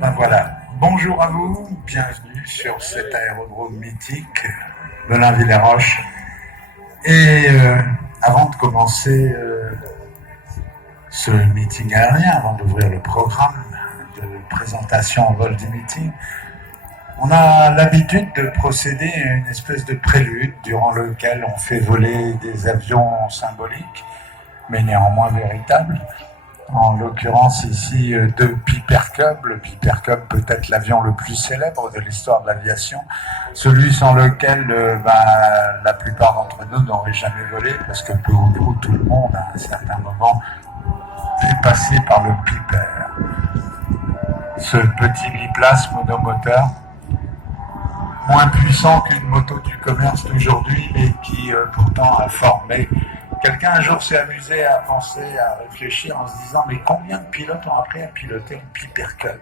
Ben voilà, bonjour à vous, bienvenue sur cet aérodrome mythique, Melun-Villers-Roches. Et avant de commencer ce meeting aérien, avant d'ouvrir le programme de présentation en vol du meeting, on a l'habitude de procéder à une espèce de prélude durant lequel on fait voler des avions symboliques, mais néanmoins véritables. En l'occurrence ici deux Piper Cub, le Piper Cub peut-être l'avion le plus célèbre de l'histoire de l'aviation, celui sans lequel la plupart d'entre nous n'auraient jamais volé, parce que peu ou prou tout le monde à un certain moment est passé par le Piper. Ce petit biplace monomoteur, moins puissant qu'une moto du commerce d'aujourd'hui, mais qui pourtant a formé. Quelqu'un un jour s'est amusé à penser, à réfléchir en se disant mais combien de pilotes ont appris à piloter une Piper Cub?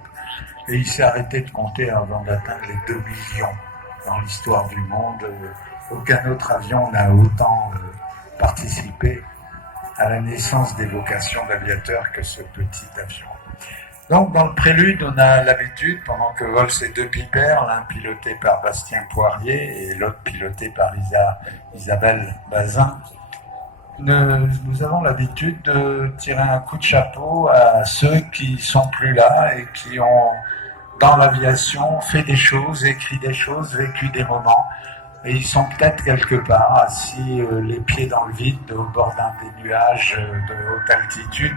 Et il s'est arrêté de compter avant d'atteindre les 2 millions. Dans l'histoire du monde, aucun autre avion n'a autant participé à la naissance des vocations d'aviateurs que ce petit avion. Donc dans le prélude, on a l'habitude, pendant que volent ces deux Piper, l'un piloté par Bastien Poirier et l'autre piloté par Isabelle Bazin, nous avons l'habitude de tirer un coup de chapeau à ceux qui sont plus là et qui ont, dans l'aviation, fait des choses, écrit des choses, vécu des moments. Et ils sont peut-être quelque part assis les pieds dans le vide au bord d'un des nuages de haute altitude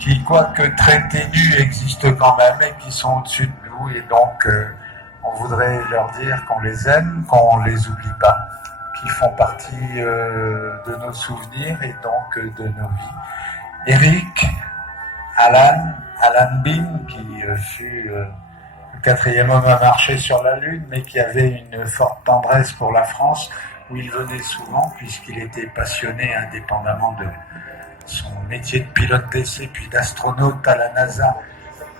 qui, quoique très ténus, existent quand même et qui sont au-dessus de nous. Et donc, on voudrait leur dire qu'on les aime, qu'on les oublie pas, qui font partie de nos souvenirs et donc de nos vies. Eric, Alan Bean, qui fut le 4e homme à marcher sur la Lune, mais qui avait une forte tendresse pour la France, où il venait souvent, puisqu'il était passionné indépendamment de son métier de pilote d'essai, puis d'astronaute à la NASA.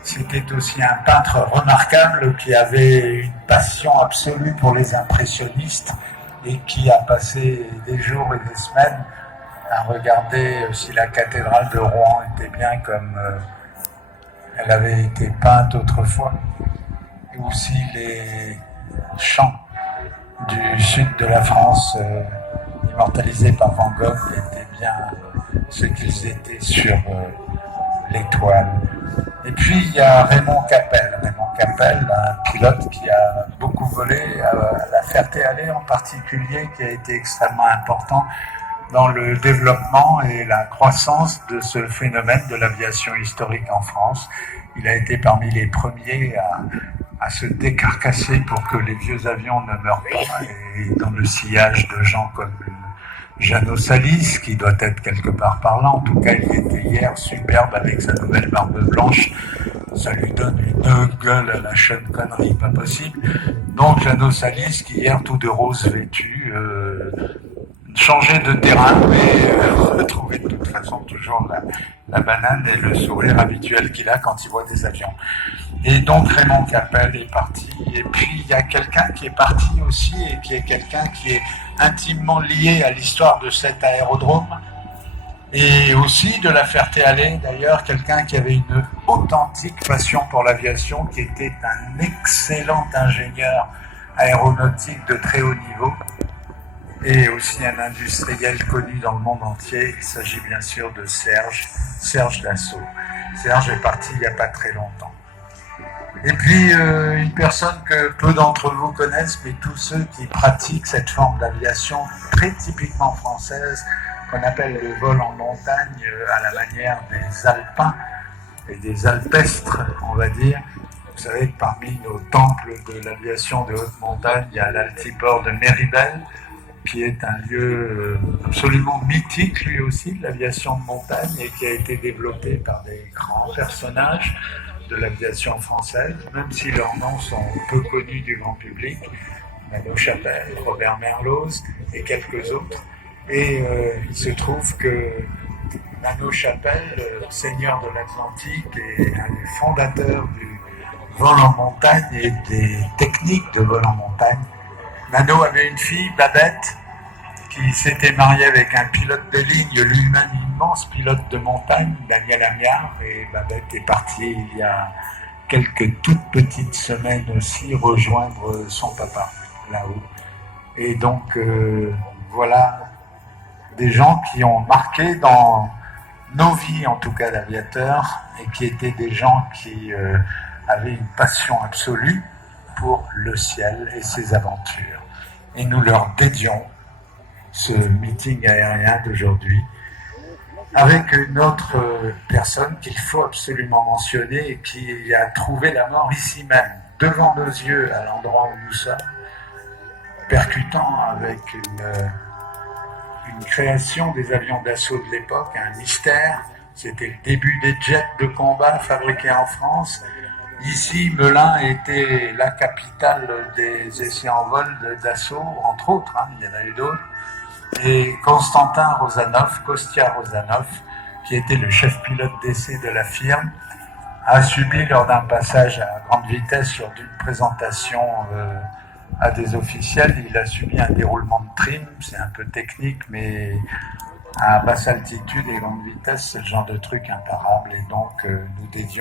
C'était aussi un peintre remarquable qui avait une passion absolue pour les impressionnistes, et qui a passé des jours et des semaines à regarder si la cathédrale de Rouen était bien comme elle avait été peinte autrefois, ou si les champs du sud de la France, immortalisés par Van Gogh, étaient bien ce qu'ils étaient sur l'étoile. Et puis il y a Raymond Capel, un pilote qui a beaucoup volé, à la Ferté-Alais en particulier, qui a été extrêmement important dans le développement et la croissance de ce phénomène de l'aviation historique en France. Il a été parmi les premiers à se décarcasser pour que les vieux avions ne meurent pas, et dans le sillage de gens comme Jeannot Salis, qui doit être quelque part par là, en tout cas il était hier superbe avec sa nouvelle barbe blanche, ça lui donne une gueule à la Sean Connery, pas possible. Donc Jeannot Salis qui hier tout de rose vêtu, changeait de terrain, mais retrouvait de toute façon toujours la banane et le sourire habituel qu'il a quand il voit des avions. Et donc Raymond Capel est parti, et puis il y a quelqu'un qui est parti aussi, et qui est quelqu'un qui est intimement lié à l'histoire de cet aérodrome, et aussi de la Ferté-Alais d'ailleurs, quelqu'un qui avait une authentique passion pour l'aviation, qui était un excellent ingénieur aéronautique de très haut niveau, et aussi un industriel connu dans le monde entier. Il s'agit bien sûr de Serge Dassault. Serge est parti il n'y a pas très longtemps. Et puis, une personne que peu d'entre vous connaissent, mais tous ceux qui pratiquent cette forme d'aviation très typiquement française, qu'on appelle le vol en montagne, à la manière des alpins et des alpestres, on va dire. Vous savez que parmi nos temples de l'aviation de haute montagne, il y a l'altiport de Méribel, qui est un lieu absolument mythique, lui aussi, de l'aviation de montagne, et qui a été développé par des grands personnages de l'aviation française, même si leurs noms sont peu connus du grand public, Nano Chapelle, Robert Merloz et quelques autres. Et il se trouve que Nano Chapelle, seigneur de l'Atlantique et un des fondateurs du vol en montagne et des techniques de vol en montagne, Nano avait une fille, Babette, qui s'était mariée avec un pilote de ligne, lui-même immense pilote de montagne, Daniel Amiard, et Babette est partie il y a quelques toutes petites semaines aussi rejoindre son papa là-haut. Et donc voilà des gens qui ont marqué dans nos vies, en tout cas d'aviateurs, et qui étaient des gens qui avaient une passion absolue pour le ciel et ses aventures. Et nous leur dédions ce meeting aérien d'aujourd'hui avec une autre personne qu'il faut absolument mentionner et qui a trouvé la mort ici même, devant nos yeux, à l'endroit où nous sommes, percutant avec une création des avions d'assaut de l'époque, un mystère. C'était le début des jets de combat fabriqués en France. Ici, Melun était la capitale des essais en vol d'assaut, entre autres, hein, il y en a eu d'autres. Et Konstantin Rozanov, Kostia Rozanov, qui était le chef pilote d'essai de la firme, a subi lors d'un passage à grande vitesse sur d'une présentation à des officiels, il a subi un déroulement de trim, c'est un peu technique, mais à basse altitude et grande vitesse, c'est le genre de truc imparable, et donc nous dédions